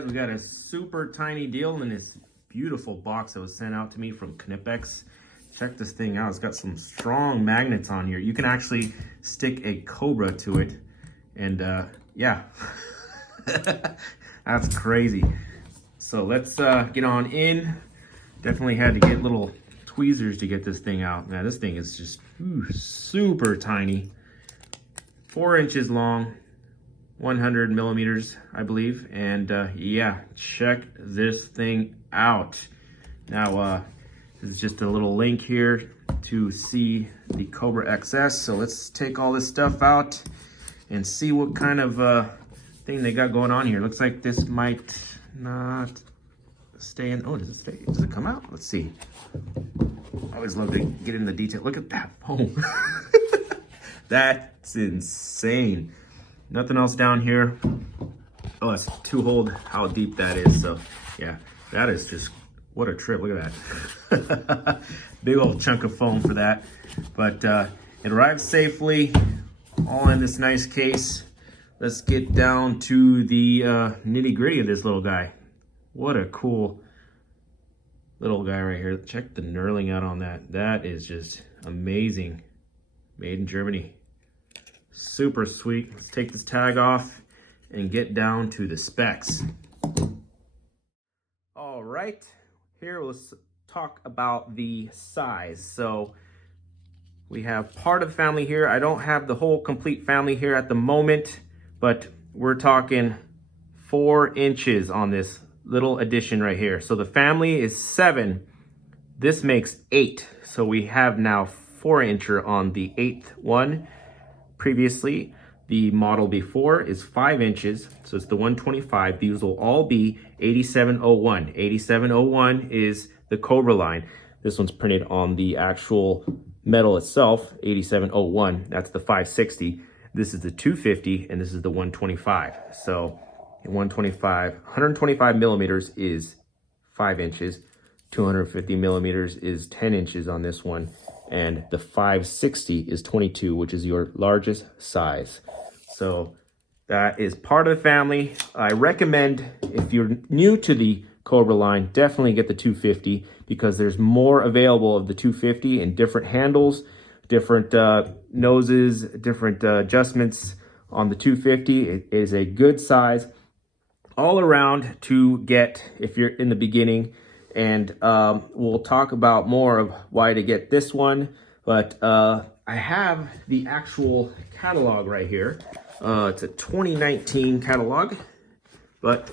guys, we got a super tiny deal in this beautiful box that was sent out to me from Knipex. Check this thing out. It's got some strong magnets on here. You can actually stick a Cobra to it, and yeah, that's crazy. So let's get on in. Definitely had to get little tweezers to get this thing out. Now this thing is just super tiny, 4 inches long, 100 millimeters, I believe. And yeah, check this thing out. Now, this is just a little link here to see the Cobra XS. So let's take all this stuff out and see what kind of thing they got going on here. Looks like this might not stay in. Oh, does it stay? Does it come out? Let's see. I always love to get into the detail. Look at that foam. That's insane. Nothing else down here. Oh, that's 2-hold, how deep that is. So yeah, that is just, what a trip. Look at that. Big old chunk of foam for that. But it arrived safely, all in this nice case. Let's get down to the nitty gritty of this little guy. What a cool little guy right here. Check the knurling out on that. That is just amazing. Made in Germany. Super sweet. Let's take this tag off and get down to the specs. All right, here let's talk about the size. So we have part of the family here. I don't have the whole complete family here at the moment, but we're talking 4 inches on this little addition right here. So the family is 7. This makes 8. So we have now 4-incher on the 8th one. Previously, the model before is 5 inches, so it's the 125. These will all be 8701. 8701 is the Cobra line. This one's printed on the actual metal itself, 8701. That's the 560. This is the 250, and this is the 125. So 125 millimeters is 5 inches. 250 millimeters is 10 inches on this one. And the 560 is 22, which is your largest size. So that is part of the family. I recommend, if you're new to the Cobra line, definitely get the 250 because there's more available of the 250 and different handles, different noses, different adjustments on the 250. It is a good size all around to get if you're in the beginning. And we'll talk about more of why to get this one, but I have the actual catalog right here. It's a 2019 catalog, but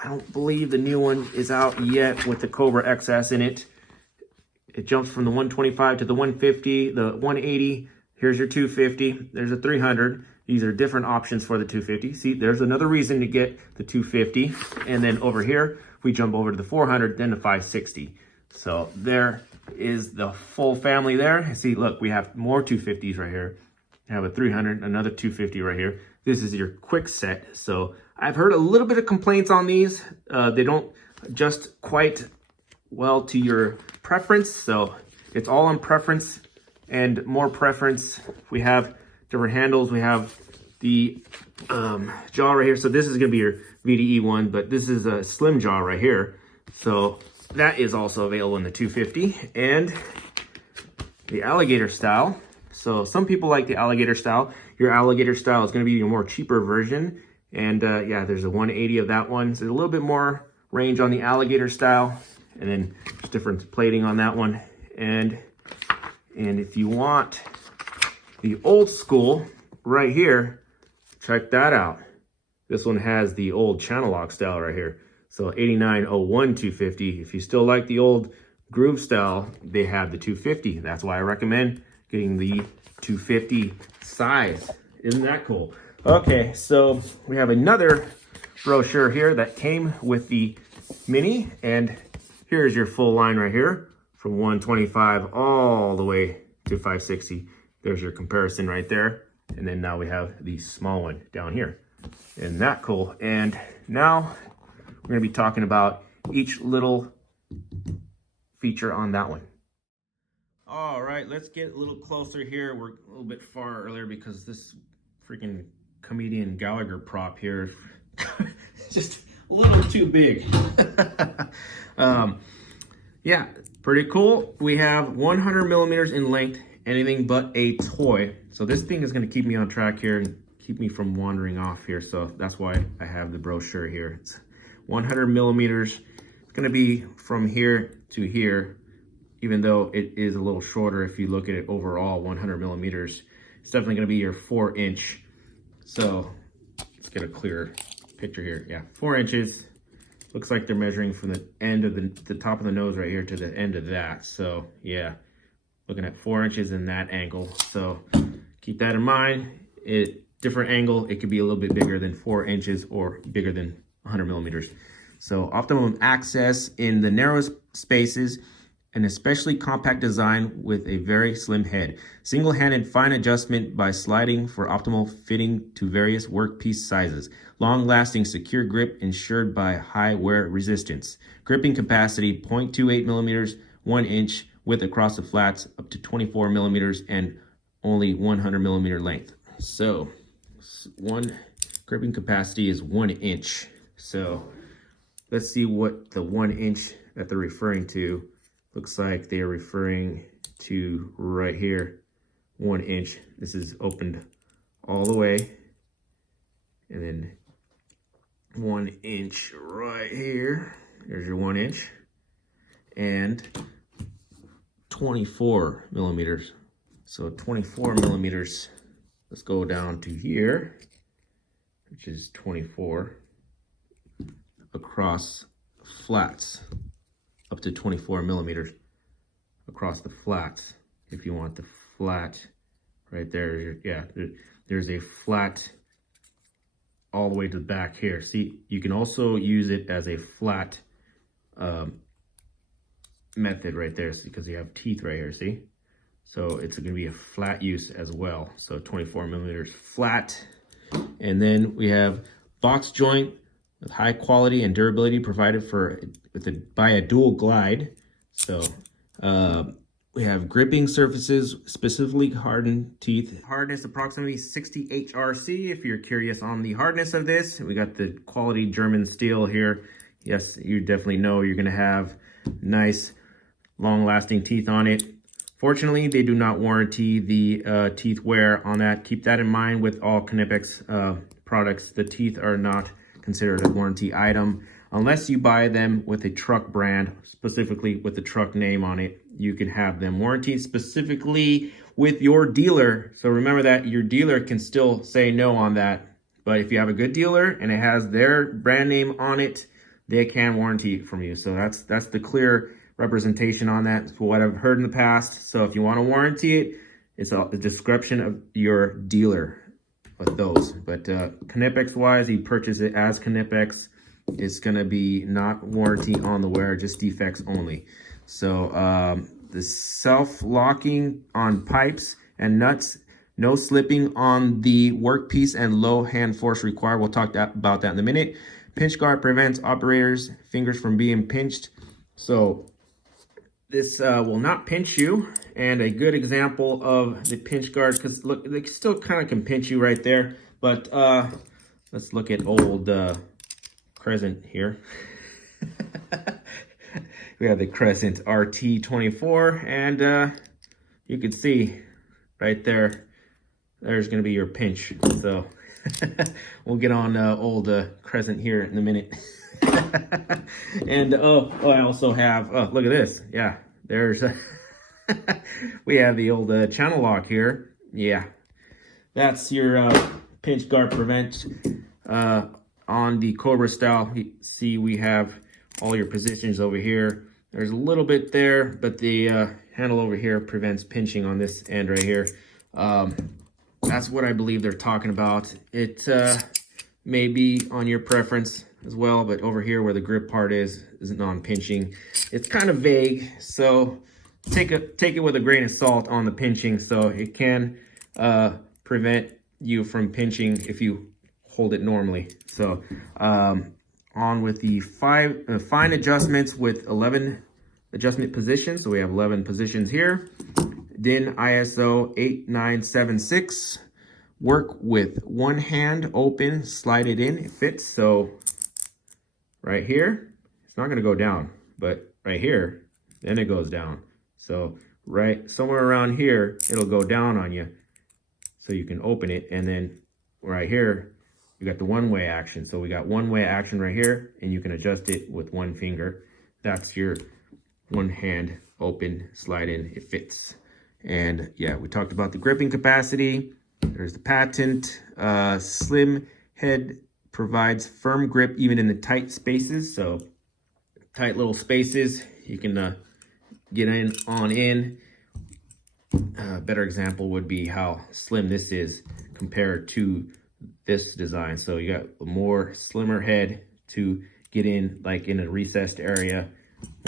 I don't believe the new one is out yet with the Cobra XS in it. It jumps from the 125 to the 150, the 180. Here's your 250. There's a 300. These are different options for the 250. See, there's another reason to get the 250. And then over here, we jump over to the 400, then the 560. So there is the full family there. See, look, we have more 250s right here. We have a 300, another 250 right here. This is your quick set. So I've heard a little bit of complaints on these. They don't adjust quite well to your preference. So it's all on preference and more preference. We have different handles. We have the jaw right here. So this is going to be your VDE one, but this is a slim jaw right here. So that is also available in the 250 and the alligator style. So some people like the alligator style. Your alligator style is going to be your more cheaper version. And yeah, there's a 180 of that one. So a little bit more range on the alligator style, and then just different plating on that one. And if you want the old school right here, check that out. This one has the old channel lock style right here. So 8901 250. If you still like the old groove style, they have the 250. That's why I recommend getting the 250 size. Isn't that cool? Okay, so we have another brochure here that came with the Mini, and here's your full line right here from 125 all the way to 560. There's your comparison right there. And then now we have the small one down here. Isn't that cool? And now we're going to be talking about each little feature on that one. All right, let's get a little closer here. We're a little bit far earlier because this freaking comedian Gallagher prop here just a little too big. Yeah, pretty cool. We have 100 millimeters in length, anything but a toy. So this thing is gonna keep me on track here and keep me from wandering off here. So that's why I have the brochure here. It's 100 millimeters. It's gonna be from here to here, even though it is a little shorter. If you look at it overall, 100 millimeters, it's definitely gonna be your 4-inch. So let's get a clearer picture here. Yeah, 4 inches. Looks like they're measuring from the end of the top of the nose right here to the end of that. So yeah, looking at 4 inches in that angle. So keep that in mind. Different angle, it could be a little bit bigger than 4 inches or bigger than 100 millimeters. So optimum access in the narrowest spaces, an especially compact design with a very slim head. Single-handed fine adjustment by sliding for optimal fitting to various workpiece sizes. Long-lasting secure grip ensured by high wear resistance. Gripping capacity 0.28 millimeters, 1 inch width across the flats, up to 24 millimeters, and only 100 millimeter length. So one gripping capacity is 1 inch. So let's see what the 1 inch that they're referring to. Looks like they are referring to right here, 1 inch. This is opened all the way. And then 1 inch right here. There's your 1 inch. And 24 millimeters. So 24 millimeters. Let's go down to here, which is 24 across flats. Up to 24 millimeters across the flats. If you want the flat right there, yeah, there's a flat all the way to the back here. See, you can also use it as a flat method right there, because you have teeth right here, see? So it's going to be a flat use as well. So 24 millimeters flat. And then we have box joint with high quality and durability provided by a dual glide. So we have gripping surfaces, specifically hardened teeth. Hardness approximately 60 HRC. If you're curious on the hardness of this, we got the quality German steel here. Yes, you definitely know you're gonna have nice, long-lasting teeth on it. Fortunately, they do not warranty the teeth wear on that. Keep that in mind with all Knipex products. The teeth are not considered a warranty item unless you buy them with a truck brand, specifically with the truck name on it. You can have them warranted specifically with your dealer. So remember that your dealer can still say no on that. But if you have a good dealer and it has their brand name on it, they can warranty it from you. So that's the clear representation on that for what I've heard in the past. So if you want to warranty it, it's a description of your dealer with those. But Knipex wise, you purchase it as Knipex, it's gonna be not warranty on the wear, just defects only. So the self-locking on pipes and nuts, no slipping on the workpiece, and low hand force required. We'll talk about that in a minute. Pinch guard prevents operators' fingers from being pinched. So this will not pinch you. And a good example of the pinch guard, because look, they still kind of can pinch you right there. But let's look at old Crescent here. We have the Crescent RT24, and you can see right there, there's going to be your pinch. So we'll get on old Crescent here in a minute. And I also have, look at this. Yeah, there's we have the old channel lock here. Yeah, that's your pinch guard prevent. On the Cobra style, you see we have all your positions over here. There's a little bit there, but the handle over here prevents pinching on this end right here. That's what I believe they're talking about. It may be on your preference as well, but over here where the grip part is non-pinching. It's kind of vague, so take it with a grain of salt on the pinching. So it can prevent you from pinching if you hold it normally. So on with the fine adjustments with 11 adjustment positions. So we have 11 positions here. DIN ISO 8976. Work with one hand open, slide it in, it fits. So right here, it's not gonna go down, but right here, then it goes down. So right somewhere around here, it'll go down on you. So you can open it, and then right here, you got the one-way action. So we got one-way action right here, and you can adjust it with one finger. That's your one hand open, slide in, it fits. And yeah, we talked about the gripping capacity. There's the patent. Slim head provides firm grip even in the tight spaces. So tight little spaces, you can get in. A better example would be how slim this is compared to this design. So you got a more slimmer head to get in, like in a recessed area,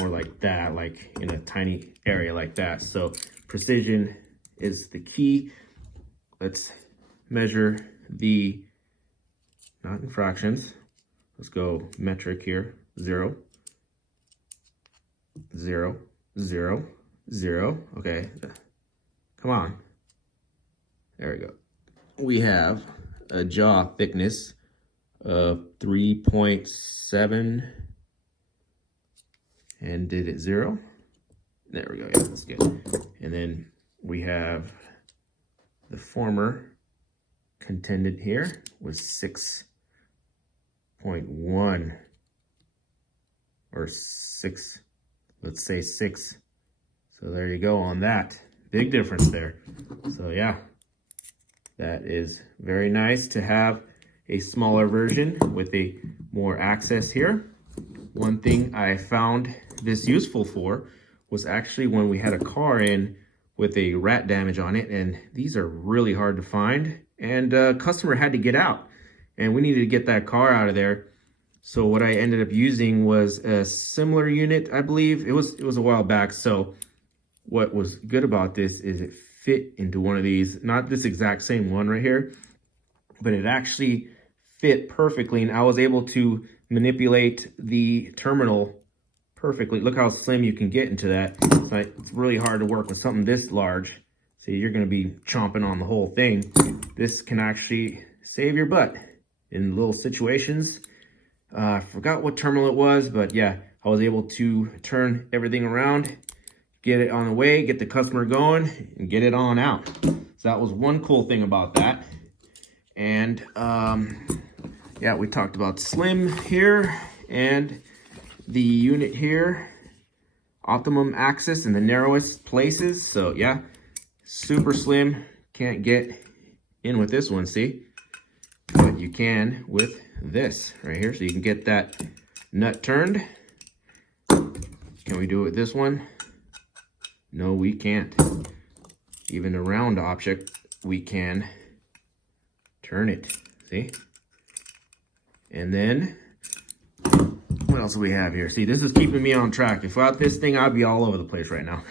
or like that, like in a tiny area like that. So precision is the key. Let's measure the, not in fractions, let's go metric here. 0, 0, 0, 0. Okay, come on. There we go. We have a jaw thickness of 3.7, and did it 0? There we go, yeah, that's good. And then we have the former contended here was 6.1 or 6, let's say 6. So there you go on that. Big difference there. So yeah, that is very nice to have a smaller version with a more access here. One thing I found this useful for was actually when we had a car in with a rat damage on it, and these are really hard to find, and customer had to get out, and we needed to get that car out of there. So what I ended up using was a similar unit, I believe. It was a while back. So what was good about this is it fit into one of these, not this exact same one right here, but it actually fit perfectly, and I was able to manipulate the terminal perfectly. Look how slim you can get into that. It's really hard to work with something this large. So you're going to be chomping on the whole thing. This can actually save your butt in little situations. I forgot what terminal it was, but yeah, I was able to turn everything around, get it on the way, get the customer going, and get it on out. So that was one cool thing about that. And yeah, we talked about slim here, and the unit here, optimum access in the narrowest places. So yeah, super slim, can't get in with this one, see? But you can with this right here. So you can get that nut turned. Can we do it with this one? No, we can't. Even a round object, we can turn it, see? And then, what else do we have here? See, this is keeping me on track. If without this thing, I'd be all over the place right now.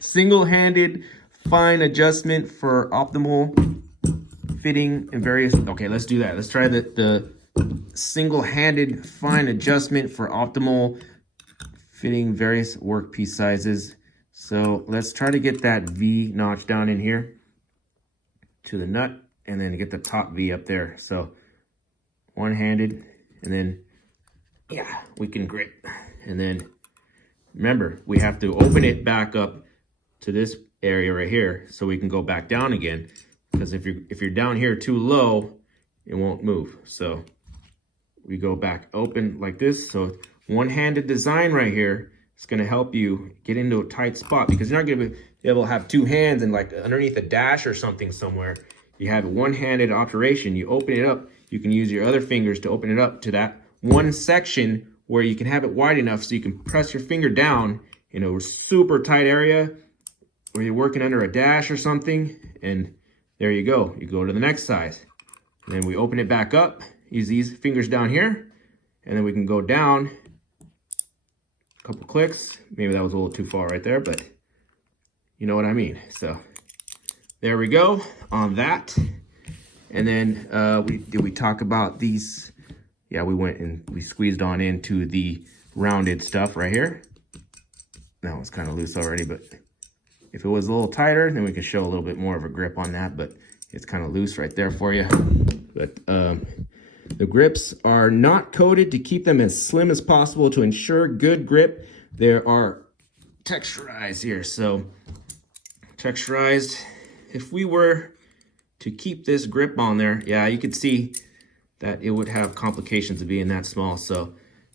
Single-handed fine adjustment for optimal fitting in various, okay, let's do that. Let's try the single-handed fine adjustment for optimal fitting various workpiece sizes. So let's try to get that V notch down in here to the nut, and then get the top V up there. So one-handed, and then yeah, we can grip. And then remember, we have to open it back up to this area right here so we can go back down again, because if you're down here too low, it won't move. So we go back open like this. So one-handed design right here is going to help you get into a tight spot, because you're not going to be able to have two hands and like underneath a dash or something somewhere. You have a one-handed operation. You open it up, you can use your other fingers to open it up to that one section where you can have it wide enough so you can press your finger down in a super tight area where you're working under a dash or something, and there you go. You go to the next size. And then we open it back up, use these fingers down here, and then we can go down a couple clicks. Maybe that was a little too far right there, but you know what I mean. So there we go on that. And then we talk about these? Yeah, we went and we squeezed on into the rounded stuff right here. That was kind of loose already, but if it was a little tighter, then we could show a little bit more of a grip on that, but it's kind of loose right there for you. But The grips are not coated to keep them as slim as possible to ensure good grip. There are texturized here, so texturized. If we were to keep this grip on there, yeah, you could see that it would have complications of being that small, so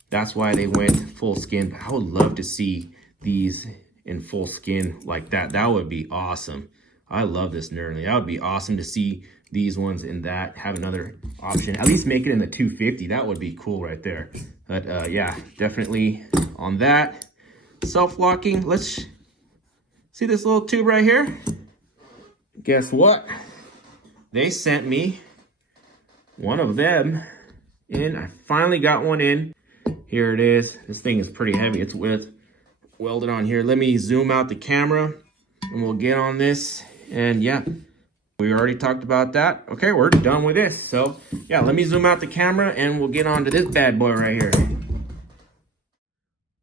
that's why they went full skin. I would love to see these in full skin like that. That would be awesome. I love this knurling. That would be awesome to see these ones in that, have another option. At least make it in the 250. That would be cool right there. But yeah, definitely on that. Self-locking, let's see this little tube right here. Guess what? They sent me one of them in. I finally got one in. Here it is. This thing is pretty heavy. It's welded on here. Let me zoom out the camera and we'll get on this. And yeah, we already talked about that. Okay, we're done with this. So yeah, let me zoom out the camera and we'll get on to this bad boy right here.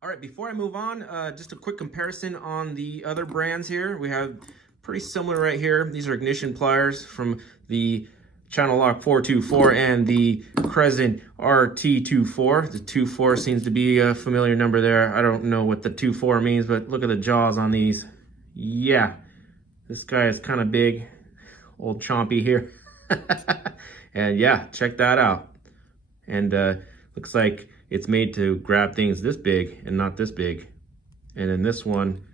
All right, before I move on, just a quick comparison on the other brands here. We have pretty similar right here. These are ignition pliers from the Channel Lock 424 and the Crescent RT24. The 24 seems to be a familiar number there. I don't know what the 24 means, but look at the jaws on these. Yeah, this guy is kind of big. Old chompy here. And yeah, check that out. And looks like it's made to grab things this big and not this big. And then this one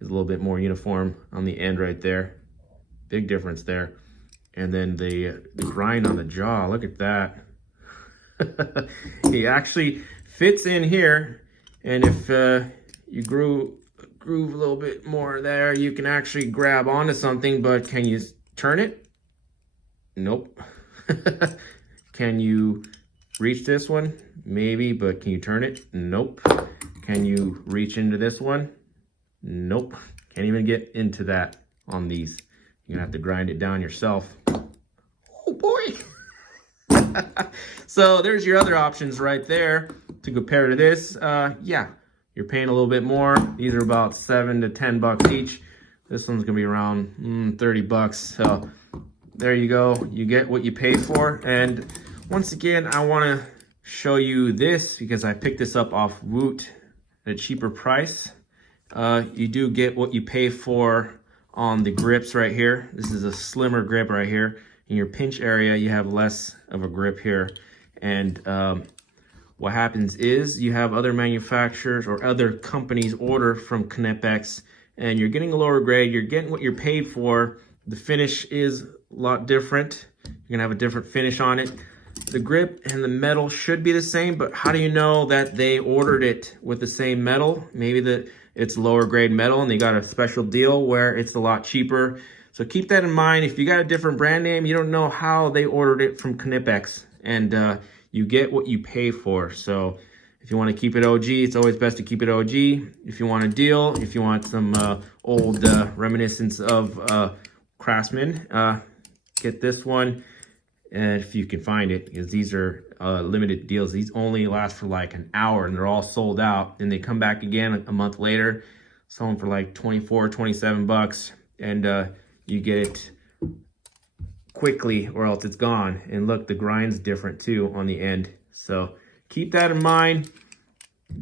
is a little bit more uniform on the end right there. Big difference there. And then the grind on the jaw, look at that. He actually fits in here. And if you groove a little bit more there, you can actually grab onto something, but can you turn it? Nope. Can you reach this one? Maybe, but can you turn it? Nope. Can you reach into this one? Nope. Can't even get into that on these. You're gonna have to grind it down yourself. Oh boy. So there's your other options right there to compare to this. Yeah, you're paying a little bit more. These are about $7 to $10 each. This one's gonna be around 30 bucks. So there you go. You get what you pay for. And once again, I wanna show you this because I picked this up off Woot at a cheaper price. You do get what you pay for on the grips right here. This is a slimmer grip right here. In your pinch area, you have less of a grip here. And what happens is you have other manufacturers or other companies order from Knipex and you're getting a lower grade, you're getting what you're paid for. The finish is a lot different. You're gonna have a different finish on it. The grip and the metal should be the same, but how do you know that they ordered it with the same metal? Maybe it's lower grade metal and they got a special deal where it's a lot cheaper. So keep that in mind. If you got a different brand name, you don't know how they ordered it from Knipex, and you get what you pay for. So if you want to keep it OG, it's always best to keep it OG. If you want a deal, if you want some old reminiscence of Craftsman, get this one. And if you can find it, because these are limited deals. These only last for like an hour and they're all sold out. And they come back again a month later, selling for like 24, 27 bucks. And you get it quickly or else it's gone. And look, the grind's different too on the end. So keep that in mind.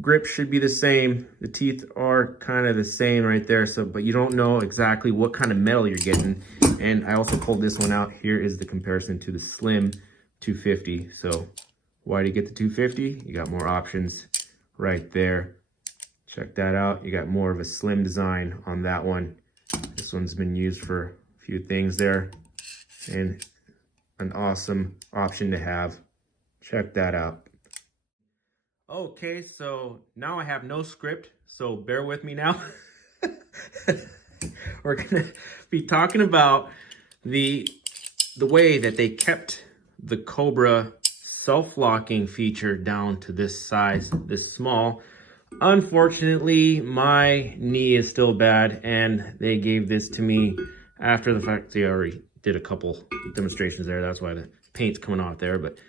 Grip should be the same. The teeth are kind of the same right there. So, but you don't know exactly what kind of metal you're getting. And I also pulled this one out. Here is the comparison to the slim 250. So why do you get the 250? You got more options right there. Check that out. You got more of a slim design on that one. This one's been used for a few things there. And an awesome option to have. Check that out. Okay, so now I have no script, so bear with me now. We're gonna be talking about the way that they kept the Cobra self-locking feature down to this size, this small. Unfortunately, my knee is still bad, and they gave this to me after the fact. They already did a couple demonstrations there. That's why the paint's coming off there, but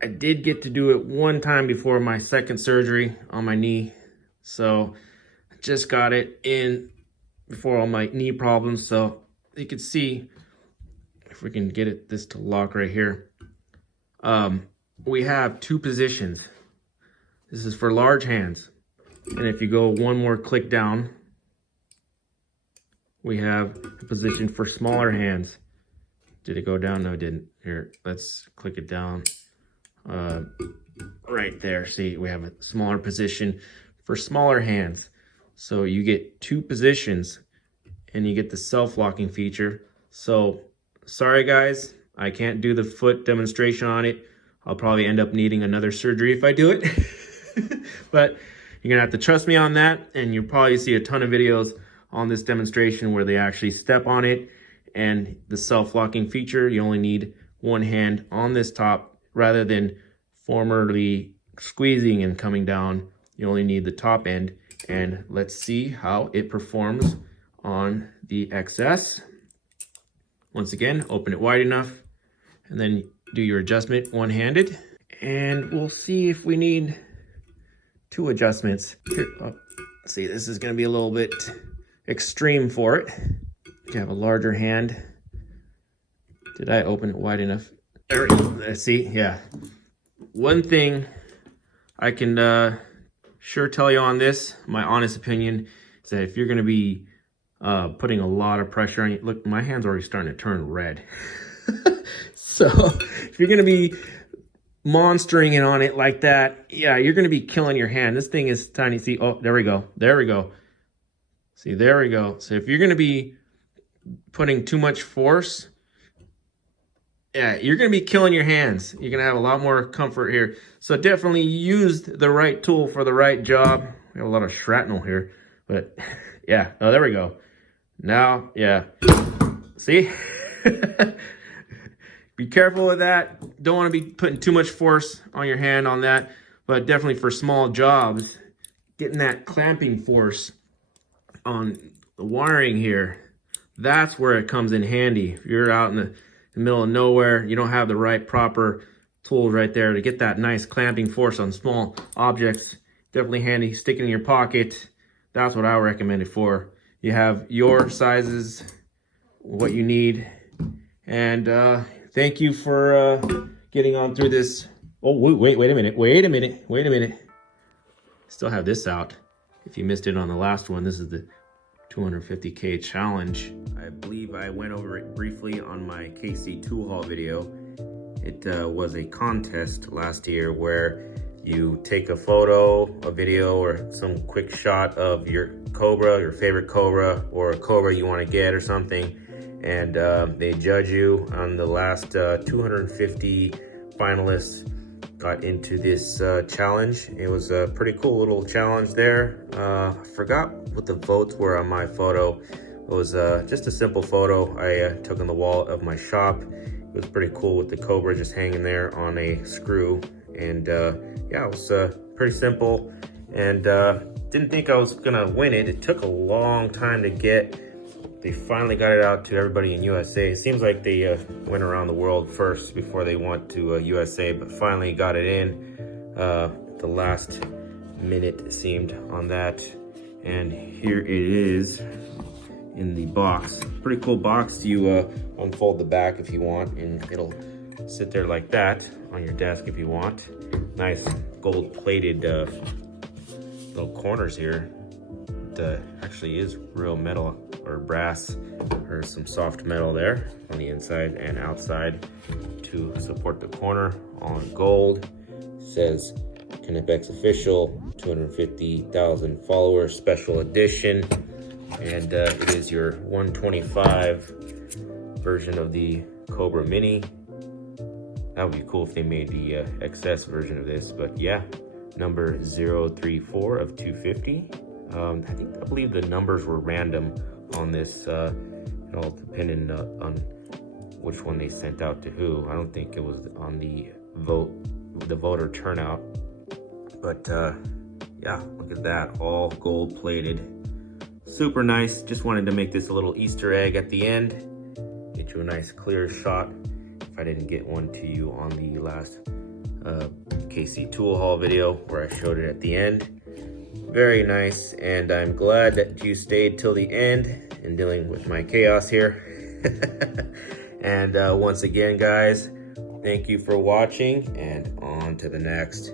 I did get to do it one time before my second surgery on my knee. So I just got it in before all my knee problems. So you can see if we can get this to lock right here. we have 2 positions. This is for large hands. And if you go one more click down, we have a position for smaller hands. Did it go down? No, it didn't. Here, let's click it down. Right there, see, we have a smaller position for smaller hands. So you get 2 positions and you get the self-locking feature. So sorry guys, I can't do the foot demonstration on it. I'll probably end up needing another surgery if I do it. But you're gonna have to trust me on that, and you'll probably see a ton of videos on this demonstration where they actually step on it. And the self-locking feature, you only need one hand on this top rather than formerly squeezing and coming down. You only need the top end. And let's see how it performs on the XS. Once again, open it wide enough and then do your adjustment one-handed. And we'll see if we need 2 adjustments. Here, see, this is gonna be a little bit extreme for it. You have a larger hand. Did I open it wide enough? There, let's see, yeah. One thing I can sure tell you on this, my honest opinion, is that if you're gonna be putting a lot of pressure on you, look, my hand's already starting to turn red. So if you're gonna be monstering it on it like that, yeah, you're gonna be killing your hand. This thing is tiny. See, oh, there we go. There we go. See, there we go. So if you're gonna be putting too much force, yeah, you're gonna be killing your hands. You're gonna have a lot more comfort here. So definitely use the right tool for the right job. We have a lot of shrapnel here, but yeah, oh, there we go. Now, yeah, see? Be careful with that. Don't wanna be putting too much force on your hand on that, but definitely for small jobs, getting that clamping force on the wiring here, that's where it comes in handy. If you're out in the middle of nowhere, you don't have the right proper tools right there to get that nice clamping force on small objects, definitely handy. Stick it in your pocket. That's what I would recommend it for. You have your sizes, what you need. And thank you for getting on through this. Oh, wait a minute. Still have this out. If you missed it on the last one, this is the 250K challenge. I believe I went over it briefly on my KC tool haul video. It was a contest last year where you take a photo, a video, or some quick shot of your Cobra, your favorite Cobra, or a Cobra you want to get or something, and they judge you. On the last 250 finalists got into this challenge. It was a pretty cool little challenge there. I forgot what the votes were on my photo. It was just a simple photo I took on the wall of my shop. It was pretty cool with the Cobra just hanging there on a screw. And yeah, it was pretty simple, and didn't think I was gonna win it. It took a long time to get. They finally got it out to everybody in USA. It seems like they went around the world first before they went to USA, but finally got it in the last minute, it seemed, on that. And here it is in the box. Pretty cool box. You unfold the back if you want, and it'll sit there like that on your desk if you want. Nice gold plated little corners here. It actually is real metal or brass, or some soft metal there on the inside and outside to support the corner. All in gold. It says Knipex official, 250,000 followers, special edition. And it is your 125 version of the Cobra Mini. That would be cool if they made the XS version of this, but yeah, number 034 of 250. I believe the numbers were random on this. It all depended on which one they sent out to who. I don't think it was on the voter turnout. But yeah, look at that, all gold plated. Super nice. Just wanted to make this a little Easter egg at the end. Get you a nice clear shot if I didn't get one to you on the last KC tool haul video where I showed it at the end. Very nice, and I'm glad that you stayed till the end in dealing with my chaos here. And once again, guys, Thank you for watching, and on to the next.